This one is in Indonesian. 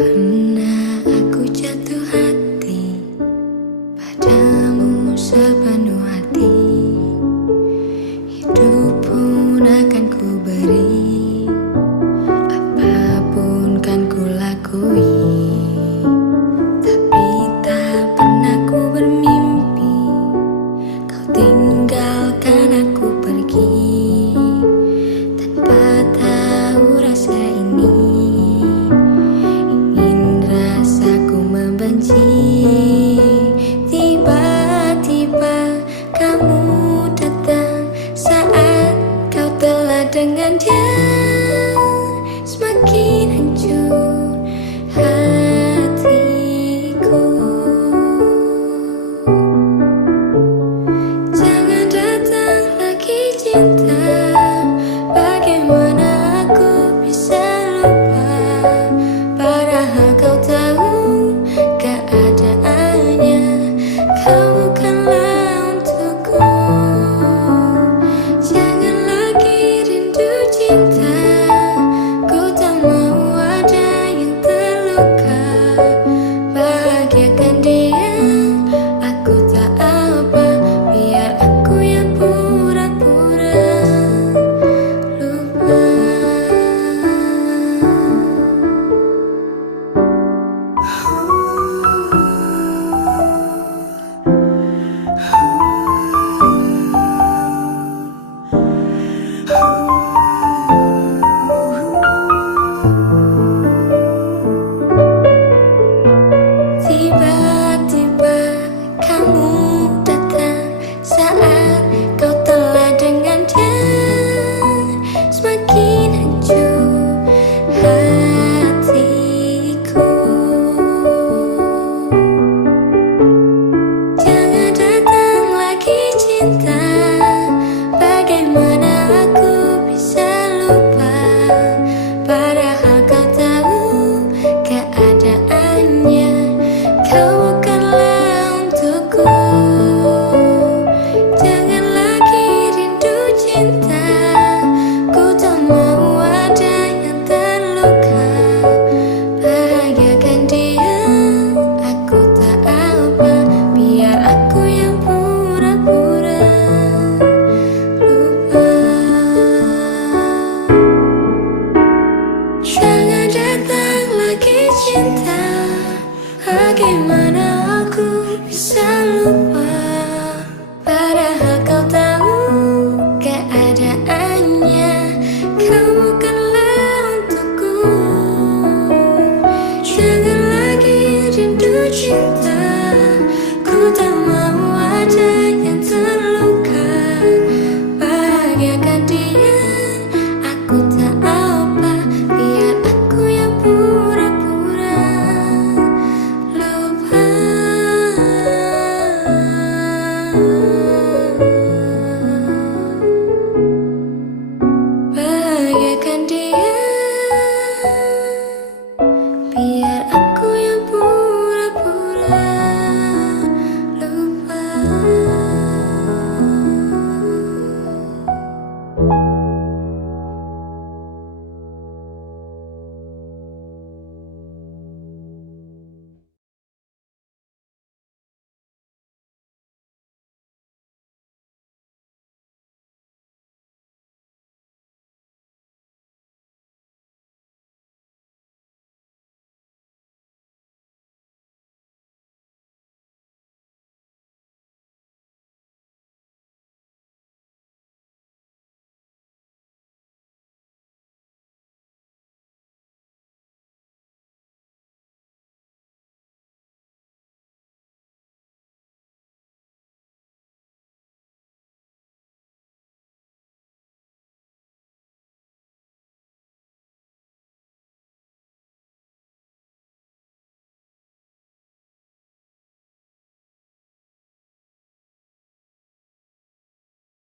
Pernah aku jatuh hati padamu sepenuh hati. Hidup pun akan ku beri, apapun kan ku lakui. Tapi tak pernah ku bermimpi kau tinggalkan aku pergi tanpa tahu rasa ini. Tiba-tiba kamu datang saat kau telah dengan dia. Semakin hancur hatiku. Jangan datang lagi cinta, bagaimana aku bisa lupa? Padahal kau tahu keadaannya, kau bukanlah untukku. Jangan lagi rindu cinta, ku tak mau ada yang terluka. Bahagiakan dia, aku tak apa, biar aku yang pura-pura lupa. Tiba-tiba kamu datang saat kau telah dengan dia. Semakin hancur hatiku. Jangan datang lagi cinta, bagaimana aku bisa lupa? Padahal kau tahu keadaannya, kau bukanlah untukku. Jangan lagi rindu cinta, ku tak mau ada yang terluka. Bahagiakan dia, aku tak apa, biar aku yang pura-pura lupa. Jangan datang lagi cinta, bagaimana aku bisa lupa? Padahal kau tahu keadaannya, kau bukanlah untukku.